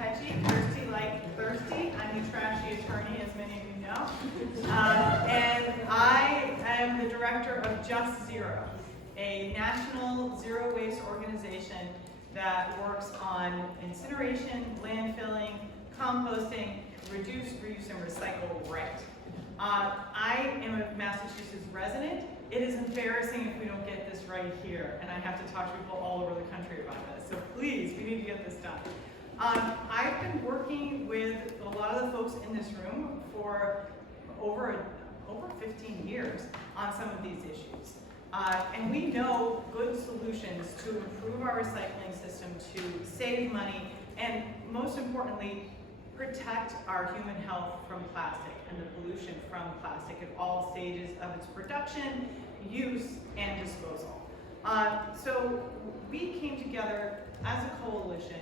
catchy, thirsty like thirsty. I'm the trashy attorney, as many of you know. And I am the director of Just Zero, a national zero waste organization that works on incineration, landfilling, composting, reduce, reuse, and recycle right. I am a Massachusetts resident. It is embarrassing if we don't get this right here, and I have to talk to people all over the country about this. So please, we need to get this done. I've been working with a lot of the folks in this room for over 15 years on some of these issues. And we know good solutions to improve our recycling system, to save money, and most importantly, protect our human health from plastic and the pollution from plastic at all stages of its production, use, and disposal. So we came together as a coalition.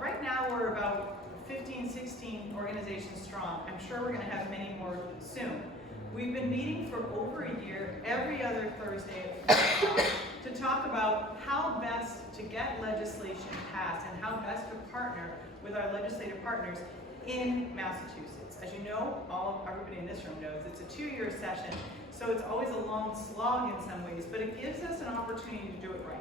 Right now we're about 15, 16 organizations strong. I'm sure we're going to have many more soon. We've been meeting for over a year, every other Thursday to talk about how best to get legislation passed and how best to partner with our legislative partners in Massachusetts. As you know, everybody in this room knows, it's a 2-year session, so it's always a long slog in some ways, but it gives us an opportunity to do it right.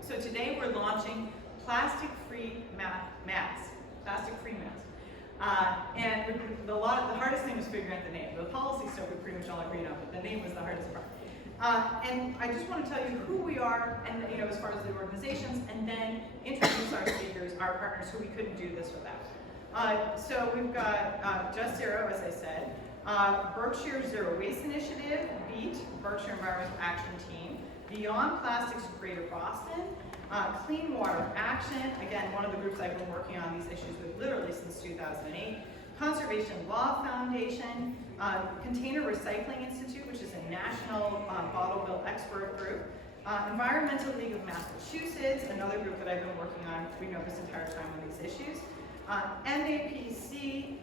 So today we're launching plastic-free masks, plastic-free masks. And the hardest thing was figuring out the name. The policy stuff we pretty much all agreed on, but the name was the hardest part. And I just want to tell you who we are, and as far as the organizations, and then introduce our speakers, our partners, who we couldn't do this without. So we've got Just Zero, as I said, Berkshire Zero Waste Initiative, BEAT, Berkshire Environmental Action Team, Beyond Plastics Greater Boston, Clean Water Action, again, one of the groups I've been working on these issues with literally since 2008, Conservation Law Foundation, Container Recycling Institute, which is a national bottle bill expert group, Environmental League of Massachusetts, another group that I've been working on, this entire time on these issues, MAPC,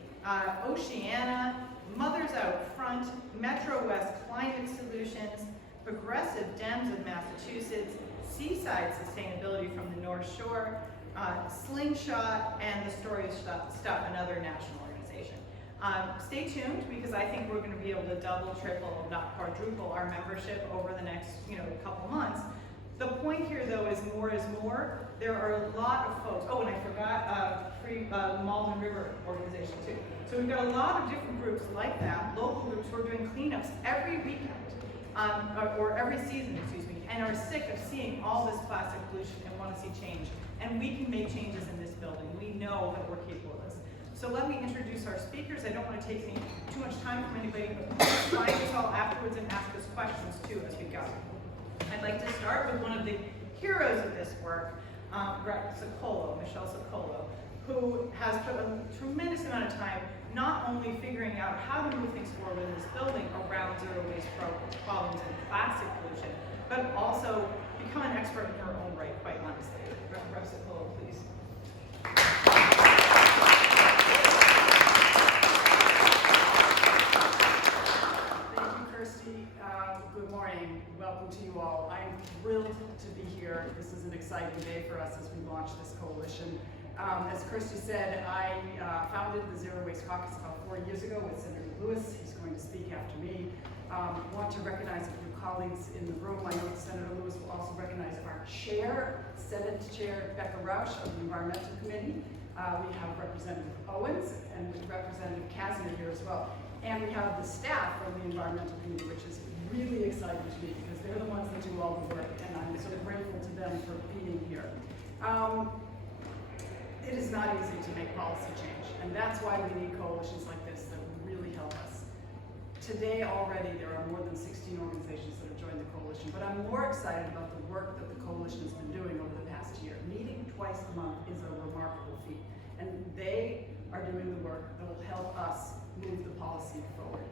Oceana, Mothers Out Front, Metro West Climate Solutions, Progressive Dems of Massachusetts, Seaside Sustainability from the North Shore, Slingshot, and the Story of Stuff, another national organization. Stay tuned, because I think we're going to be able to double, triple, if not quadruple our membership over the next couple months. The point here, though, is more is more. There are a lot of folks. Oh, and I forgot Free Malden River organization too. So we've got a lot of different groups like that, local groups who are doing cleanups every weekend, or every season, excuse me, and are sick of seeing all this plastic pollution and want to see change. And we can make changes in this building. We know that we're capable of this. So let me introduce our speakers. I don't want to take too much time from anybody, but please find us all afterwards and ask us questions too as we go. I'd like to start with one of the heroes of this work, Ciccolo, Michelle Ciccolo, who has put a tremendous amount of time not only figuring out how to move things forward in this building around zero waste problems and plastic pollution, but also become an expert in her own right, quite honestly. Rep. Ciccolo, please. Good morning. Welcome to you all. I'm thrilled to be here. This is an exciting day for us as we launch this coalition. As Kirsty said, I founded the Zero Waste Caucus about 4 years ago with Senator Lewis. He's going to speak after me. Want to recognize a few colleagues in the room. I know Senator Lewis will also recognize our chair, Senate Chair Becca Rausch of the Environmental Committee. We have Representative Owens and Representative Kasner here as well. And we have the staff from the Environmental Committee, which is really exciting to me because they're the ones that do all the work, and I'm sort of grateful to them for being here. It is not easy to make policy change, and that's why we need coalitions like this that really help us. Today already there are more than 16 organizations that have joined the coalition, but I'm more excited about the work that the coalition has been doing over the past year. Meeting twice a month is a remarkable feat, and they are doing the work that will help us move the policy forward.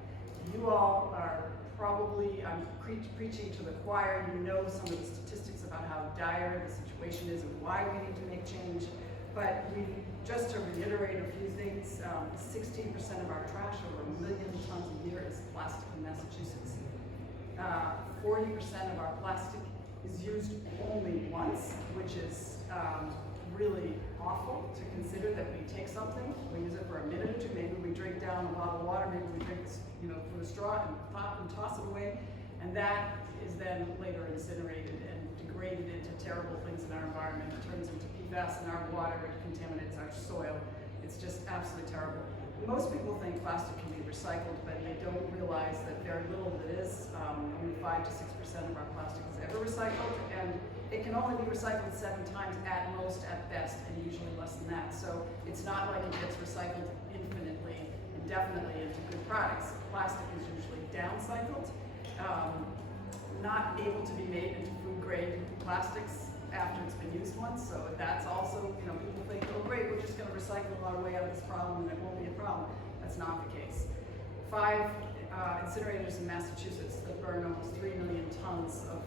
You all are probably, I'm preaching to the choir, you know some of the statistics about how dire the situation is and why we need to make change, but just to reiterate a few things, 16% of our trash, over 1 million tons a year, is plastic in Massachusetts. 40% of our plastic is used only once, which is really awful. to consider that we take something, we use it for a minute or two, maybe we drink down a bottle of water, maybe we drink this, through a straw and pop and toss it away, and that is then later incinerated and degraded into terrible things in our environment. It turns into PFAS in our water, it contaminates our soil. It's just absolutely terrible. Most people think plastic can be recycled, but they don't realize that very little of it is. Only 5 to 6% of our plastic is ever recycled, and it can only be recycled 7 times at most, at best, and usually less than that. So it's not like it gets recycled infinitely, indefinitely into good products. Plastic is usually downcycled, not able to be made into food-grade plastics after it's been used once. So that's also, people think, oh great, we're just going to recycle our way out of this problem and it won't be a problem. That's not the case. 5 incinerators in Massachusetts that burn almost 3 million tons of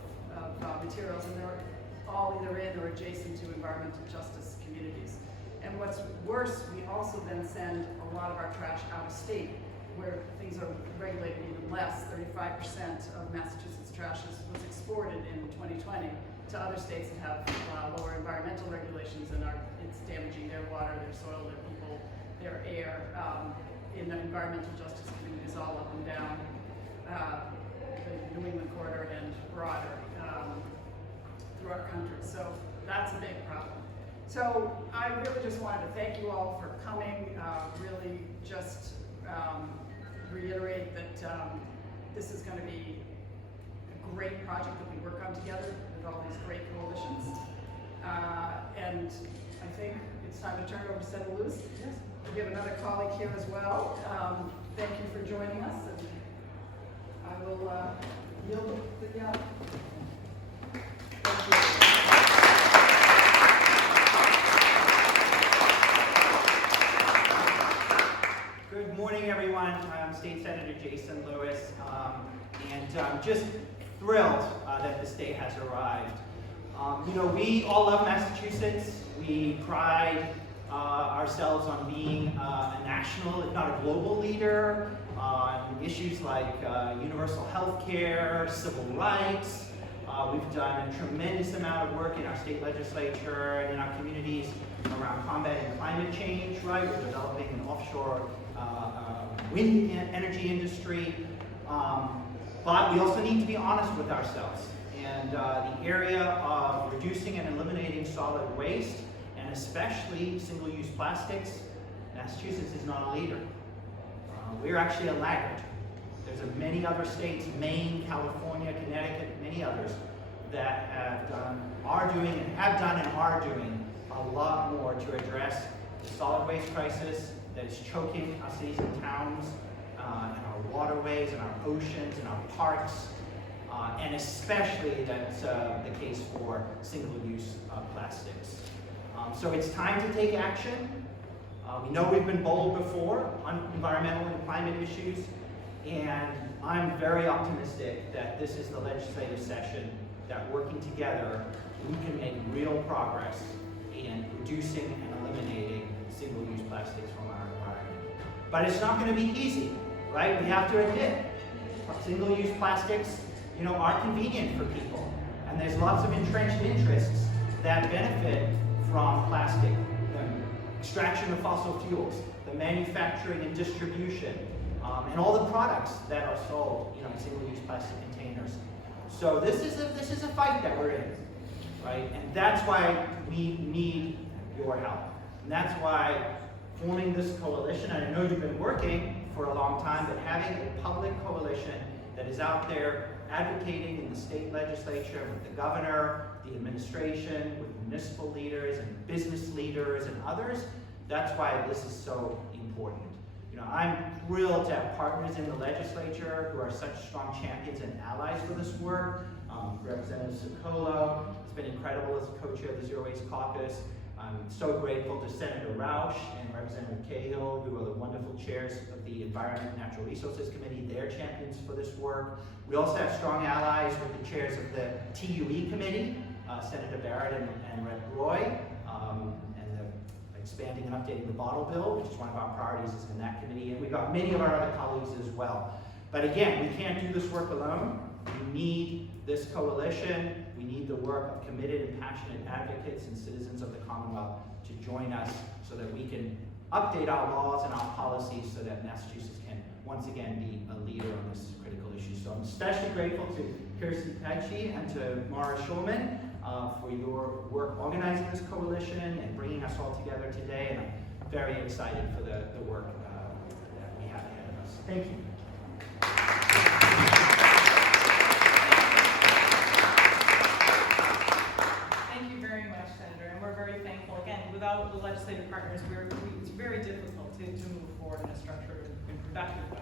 materials, and they're all either in or adjacent to environmental justice communities. And what's worse, we also then send a lot of our trash out of state, where things are regulated even less. 35% of Massachusetts trash was exported in 2020 to other states that have lower environmental regulations, and it's damaging their water, their soil, their people, their air, in the environmental justice communities all up and down the New England corridor and broader through our country. So that's a big problem. So I really just wanted to thank you all for coming, really just reiterate that this is going to be a great project that we work on together with all these great coalitions. And I think it's time to turn it over to Senator Lewis. Yes. We have another colleague here as well. Thank you for joining us, and I will yield the Thank you. Good morning, everyone. I'm State Senator Jason Lewis, and I'm just thrilled that the state has arrived. We all love Massachusetts. We pride ourselves on being a national, if not a global leader on issues like universal health care, civil rights. We've done a tremendous amount of work in our state legislature and in our communities around combating climate change, right? We're developing an offshore wind energy industry. But we also need to be honest with ourselves. And the area of reducing and eliminating solid waste, and especially single-use plastics, Massachusetts is not a leader. We're actually a laggard. There's many other states, Maine, California, Connecticut, many others, that are doing and are doing a lot more to address the solid waste crisis that is choking our cities and towns, and our waterways, and our oceans, and our parks, and especially that's the case for single-use plastics. So it's time to take action. We know we've been bold before on environmental and climate issues, and I'm very optimistic that this is the legislative session that, working together, we can make real progress in reducing and eliminating single-use plastics from our environment. But it's not going to be easy, right? We have to admit, single-use plastics, are convenient for people, and there's lots of entrenched interests that benefit from plastic, the extraction of fossil fuels, the manufacturing and distribution, and all the products that are sold, in single-use plastic containers. So this is a fight that we're in, right? And that's why we need your help. And that's why forming this coalition, and I know you've been working for a long time, but having a public coalition that is out there advocating in the state legislature with the governor, the administration, with municipal leaders and business leaders and others, that's why this is so important. I'm thrilled to have partners in the legislature who are such strong champions and allies for this work. Representative Ciccolo has been incredible as a co-chair of the Zero Waste Caucus. I'm so grateful to Senator Roush and Representative Cahill, who are the wonderful chairs of the Environment and Natural Resources Committee. They're champions for this work. We also have strong allies with the chairs of the TUE Committee, Senator Barrett and Red Roy, and the expanding and updating the bottle bill, which is one of our priorities is in that committee. And we've got many of our other colleagues as well. But again, we can't do this work alone. We need this coalition. We need the work of committed and passionate advocates and citizens of the Commonwealth to join us so that we can update our laws and our policies so that Massachusetts can once again be a leader on this critical issue. So I'm especially grateful to Kirsty Pecci and to Mara Schulman for your work organizing this coalition and bringing us all together today. And I'm very excited for the work that we have ahead of us. Thank you. Thank you very much, Senator, and we're very thankful. Again, without the legislative partners, it's very difficult to move forward in a structured and productive way.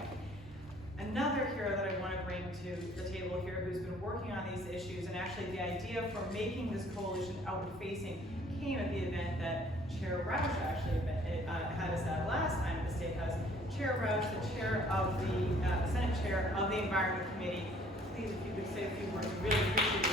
Another hero that I want to bring to the table here who's been working on these issues, and actually the idea for making this coalition outward-facing came at the event that Chair Roush actually had us at last time at the State House. Chair Roush, the chair of the Senate chair of the Environment Committee, please, if you could say a few words, we really appreciate it.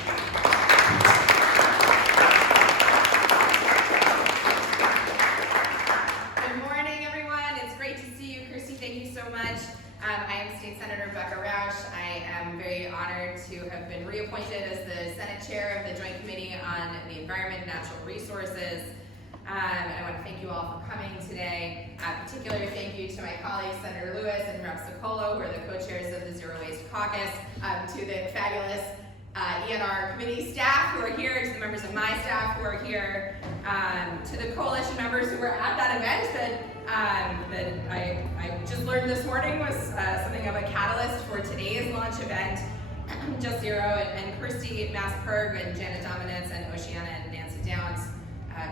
I am State Senator Becca Roush. I am very honored to have been reappointed as the Senate Chair of the Joint Committee on the Environment and Natural Resources. I want to thank you all for coming today. Particularly thank you to my colleagues, Senator Lewis and Rep. Ciccolo, who are the co-chairs of the Zero Waste Caucus, to the fabulous ENR committee staff who are here, to the members of my staff who are here, to the coalition members who were at that event that I just learned this morning was something of a catalyst for today's launch event. Just Zero and Kirsty Masperg and Janet Dominitz and Oceana and Nancy Downs,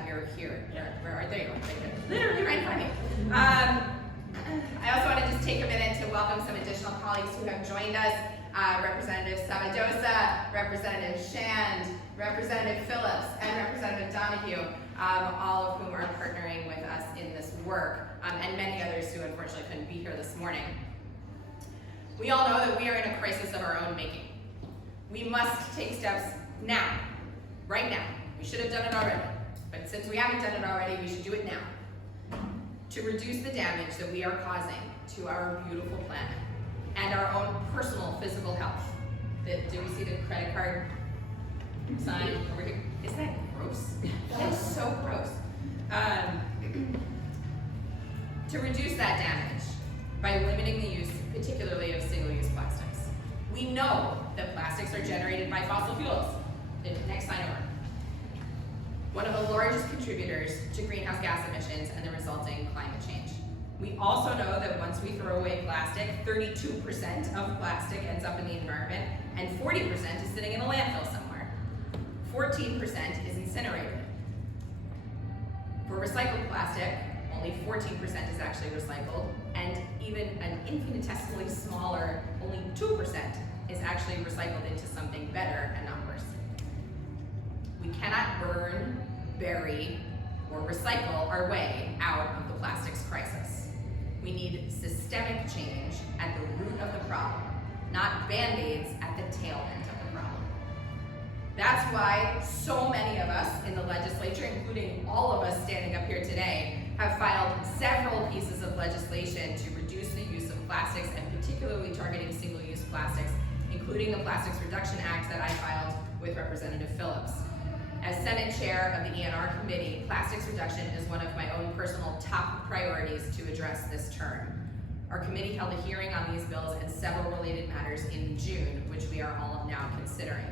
you're here. Where are they? Literally right in front of me. I also want to just take a minute to welcome some additional colleagues who have joined us. Representative Savadosa, Representative Shand, Representative Phillips, and Representative Donahue, all of whom are partnering with us in this work, and many others who unfortunately couldn't be here this morning. We all know that we are in a crisis of our own making. We must take steps now, right now. We should have done it already, but since we haven't done it already, we should do it now to reduce the damage that we are causing to our beautiful planet and our own personal physical health. Do we see the credit card sign over here? Isn't that gross? That is so gross. To reduce that damage by limiting the use, particularly of single-use plastics. We know that plastics are generated by fossil fuels. Next sign over. One of the largest contributors to greenhouse gas emissions and the resulting climate change. We also know that once we throw away plastic, 32% of plastic ends up in the environment, and 40% is sitting in a landfill somewhere. 14% is incinerated. For recycled plastic, only 14% is actually recycled, and even an infinitesimally smaller, only 2% is actually recycled into something better and not worse. We cannot burn, bury, or recycle our way out of the plastics crisis. We need systemic change at the root of the problem, not Band-Aids at the tail end of the problem. That's why so many of us in the legislature, including all of us standing up here today, have filed several pieces of legislation to reduce the use of plastics, and particularly targeting single-use plastics, including the Plastics Reduction Act that I filed with Representative Phillips. As Senate Chair of the ENR Committee, plastics reduction is one of my own personal top priorities to address this term. Our committee held a hearing on these bills and several related matters in June, which we are all now considering.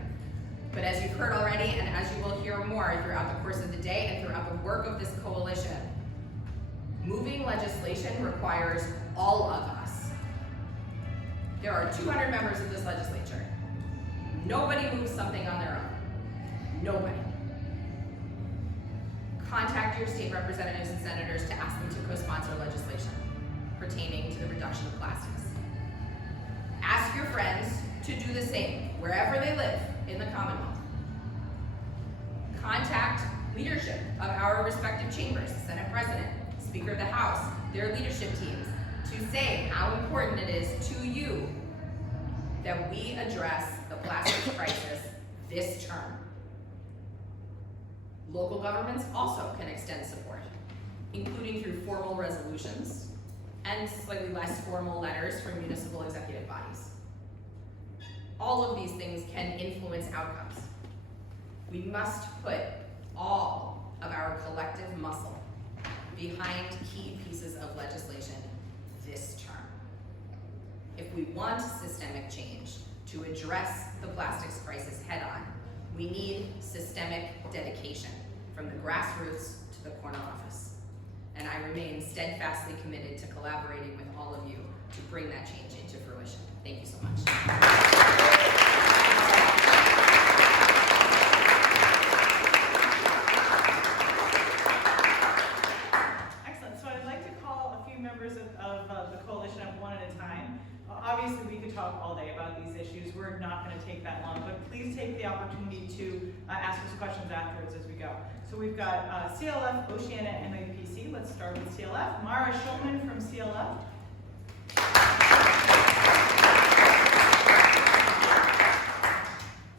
But as you've heard already, and as you will hear more throughout the course of the day and throughout the work of this coalition, moving legislation requires all of us. There are 200 members of this legislature. Nobody moves something on their own. Nobody. Contact your state representatives and senators to ask them to co-sponsor legislation pertaining to the reduction of plastics. Ask your friends to do the same wherever they live in the Commonwealth. Contact leadership of our respective chambers, Senate President, Speaker of the House, their leadership teams, to say how important it is to you that we address the plastics crisis this term. Local governments also can extend support, including through formal resolutions and slightly less formal letters from municipal executive bodies. All of these things can influence outcomes. We must put all of our collective muscle behind key pieces of legislation this term. If we want systemic change to address the plastics crisis head-on, we need systemic dedication from the grassroots to the corner office. And I remain steadfastly committed to collaborating with all of you to bring that change into fruition. Thank you so much. Excellent. So I'd like to call a few members of the coalition up one at a time. Obviously, we could talk all day about these issues. We're not going to take that long, but please take the opportunity to ask us questions afterwards as we go. So we've got CLF, Oceana, and MAPC. Let's start with CLF. Mara Schulman from CLF.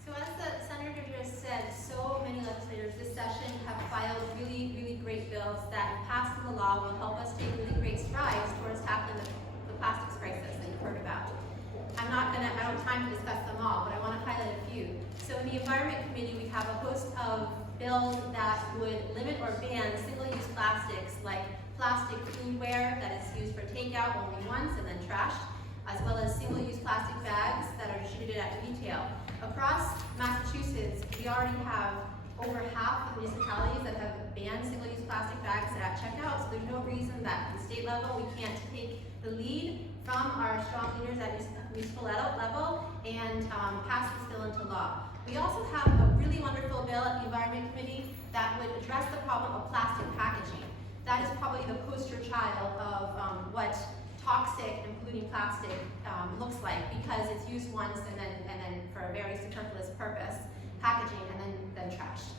So as the Senator just said, so many legislators this session have filed really, really great bills that, if passed into law, will help us take really great strides towards tackling the plastics crisis that you've heard about. I don't have time to discuss them all, but I want to highlight a few. So in the Environment Committee, we have a host of bills that would limit or ban single-use plastics like plastic foodware that is used for takeout only once and then trashed, as well as single-use plastic bags that are distributed at retail. Across Massachusetts, we already have over half of municipalities that have banned single-use plastic bags at checkout, so there's no reason that at the state level we can't take the lead from our strong leaders at municipal level and pass this bill into law. We also have a really wonderful bill at the Environment Committee that would address the problem of plastic packaging. That is probably the poster child of what toxic and polluting plastic looks like, because it's used once and then for a very superfluous purpose, packaging, and then trashed.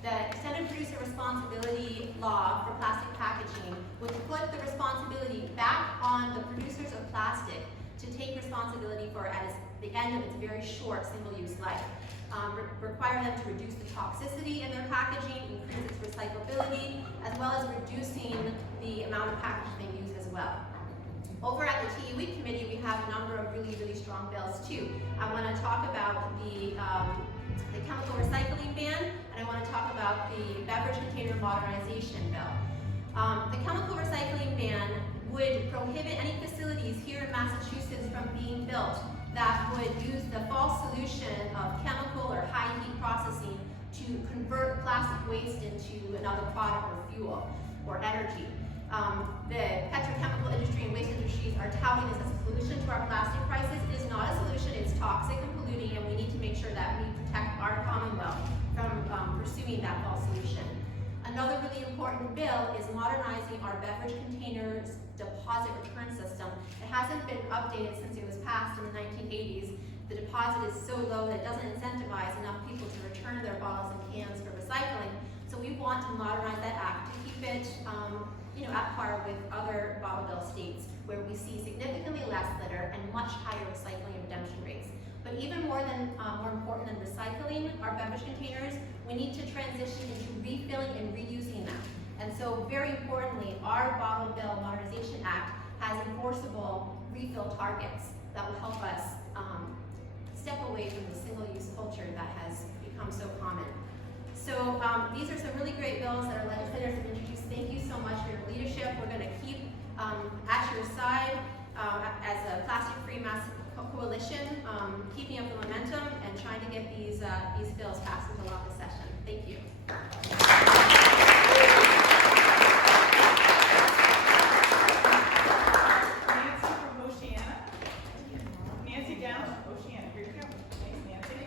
The Extended Producer Responsibility Law for plastic packaging would put the responsibility back on the producers of plastic to take responsibility for at the end of its very short single-use life. Require them to reduce the toxicity in their packaging, increase its recyclability, as well as reducing the amount of packaging they use as well. Over at the TUE Committee, we have a number of really, really strong bills too. I want to talk about the chemical recycling ban, and I want to talk about the beverage container modernization bill. The chemical recycling ban would prohibit any facilities here in Massachusetts from being built that would use the false solution of chemical or high heat processing to convert plastic waste into another product or fuel or energy. The petrochemical industry and waste industries are touting this as a solution to our plastic crisis. It is not a solution, it's toxic and polluting, and we need to make sure that we protect our Commonwealth from pursuing that false solution. Another really important bill is modernizing our beverage containers deposit return system. It hasn't been updated since it was passed in the 1980s. The deposit is so low that it doesn't incentivize enough people to return their bottles and cans for recycling. So we want to modernize that act to keep it at par with other bottle bill states where we see significantly less litter and much higher recycling and redemption rates. But even more important than recycling our beverage containers, we need to transition into refilling and reusing them. And so very importantly, our Bottle Bill Modernization Act has enforceable refill targets that will help us step away from the single-use culture that has become so common. So these are some really great bills that our legislators have introduced. Thank you so much for your leadership. We're going to keep at your side as a plastic-free mass coalition, keeping up the momentum and trying to get these bills passed into law this session. Thank you. Nancy from Oceana. Nancy down, Oceana. Here you go. Thanks, Nancy.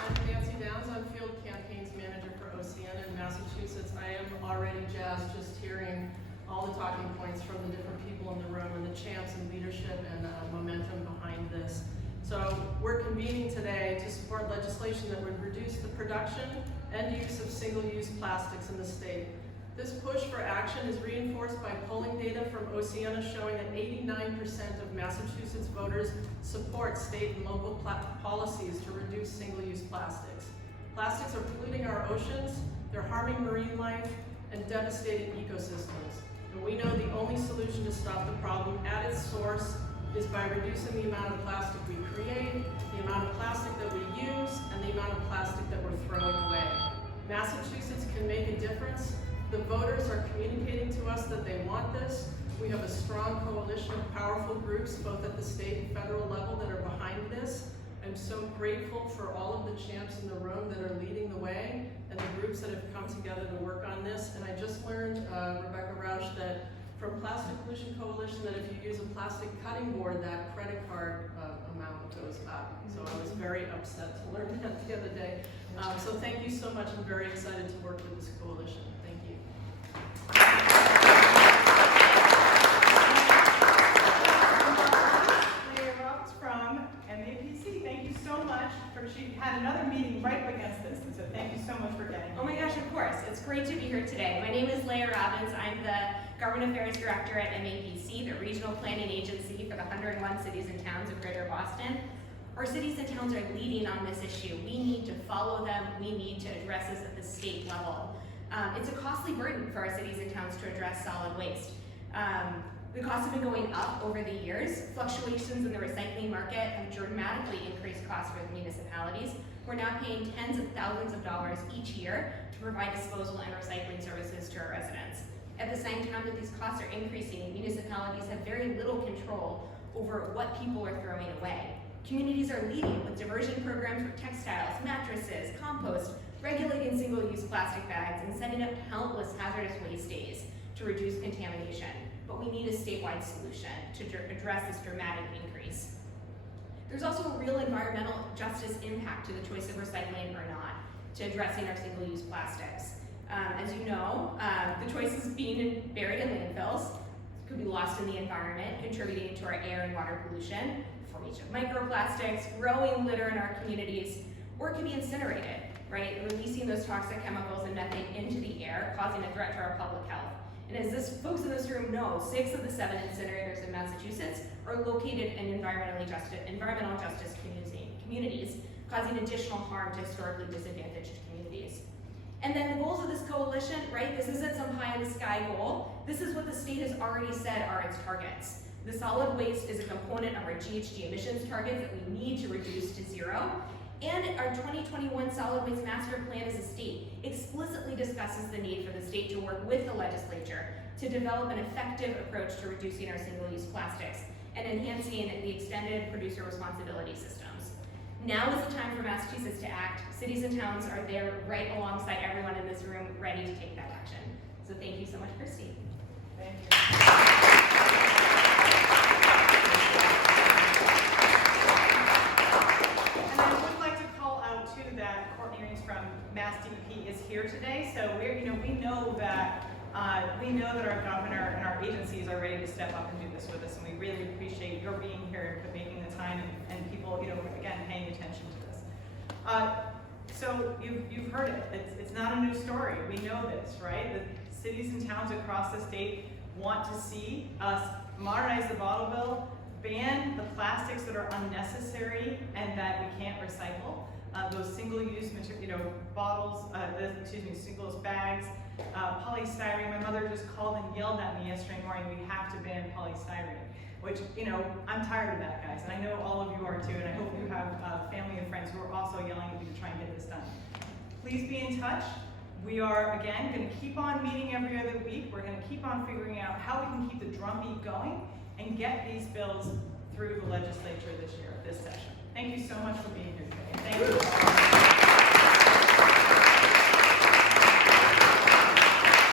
I'm Nancy Downs. I'm Field Campaigns Manager for Oceana in Massachusetts. I am already jazzed just hearing all the talking points from the different people in the room and the chants and leadership and momentum behind this. So we're convening today to support legislation that would reduce the production and use of single-use plastics in the state. This push for action is reinforced by polling data from Oceana showing that 89% of Massachusetts voters support state and local policies to reduce single-use plastics. Plastics are polluting our oceans, they're harming marine life, and devastating ecosystems. And we know the only solution to stop the problem at its source is by reducing the amount of plastic we create, the amount of plastic that we use, and the amount of plastic that we're throwing away. Massachusetts can make a difference. The voters are communicating to us that they want this. We have a strong coalition of powerful groups, both at the state and federal level, that are behind this. I'm so grateful for all of the champs in the room that are leading the way and the groups that have come together to work on this. And I just learned, Rebecca Rausch, that from Plastic Pollution Coalition, that if you use a plastic cutting board, that credit card amount goes up. So I was very upset to learn that the other day. So thank you so much. I'm very excited to work with this coalition. Thank you. From MAPC, thank you so much she had another meeting right up against this, and so thank you so much for getting here. Oh my gosh, of course. It's great to be here today. My name is Leah Robbins. I'm the Government Affairs Director at MAPC, the regional planning agency for the 101 cities and towns of Greater Boston. Our cities and towns are leading on this issue. We need to follow them. We need to address this at the state level. It's a costly burden for our cities and towns to address solid waste. The costs have been going up over the years. Fluctuations in the recycling market have dramatically increased costs for the municipalities. We're now paying tens of thousands of dollars each year to provide disposal and recycling services to our residents. At the same time that these costs are increasing, municipalities have very little control over what people are throwing away. Communities are leading with diversion programs for textiles, mattresses, compost, regulating single-use plastic bags, and setting up countless hazardous waste days to reduce contamination. But we need a statewide solution to address this dramatic increase. There's also a real environmental justice impact to the choice of recycling or not to addressing our single-use plastics. As you know, the choice is being buried in landfills, could be lost in the environment, contributing to our air and water pollution, formation of microplastics, growing litter in our communities, or it can be incinerated, right? Releasing those toxic chemicals and methane into the air, causing a threat to our public health. And as folks in this room know, 6 of the 7 incinerators in Massachusetts are located in environmental justice communities, causing additional harm to historically disadvantaged communities. And then the goals of this coalition, right? This isn't some pie in the sky goal. This is what the state has already said are its targets. The solid waste is a component of our GHG emissions targets that we need to reduce to 0. And our 2021 Solid Waste Master Plan as a state explicitly discusses the need for the state to work with the legislature to develop an effective approach to reducing our single-use plastics and enhancing the extended producer responsibility systems. Now is the time for Massachusetts to act. Cities and towns are there right alongside everyone in this room ready to take that action. So thank you so much, Christy. Thank you. Mass DEP is here today, so we know that our governor and our agencies are ready to step up and do this with us, and we really appreciate your being here and making the time and people, again, paying attention to this. So you've heard it. It's not a new story. We know this, right? The cities and towns across the state want to see us modernize the bottle bill, ban the plastics that are unnecessary and that we can't recycle. Those single-use bottles, single-use bags, polystyrene. My mother just called and yelled at me yesterday morning, we have to ban polystyrene, which, I'm tired of that, guys, and I know all of you are too, and I hope you have family and friends who are also yelling at you to try and get this done. Please be in touch. We are, again, going to keep on meeting every other week. We're going to keep on figuring out how we can keep the drumbeat going and get these bills through the legislature this year, this session. Thank you so much for being here today. Thank you.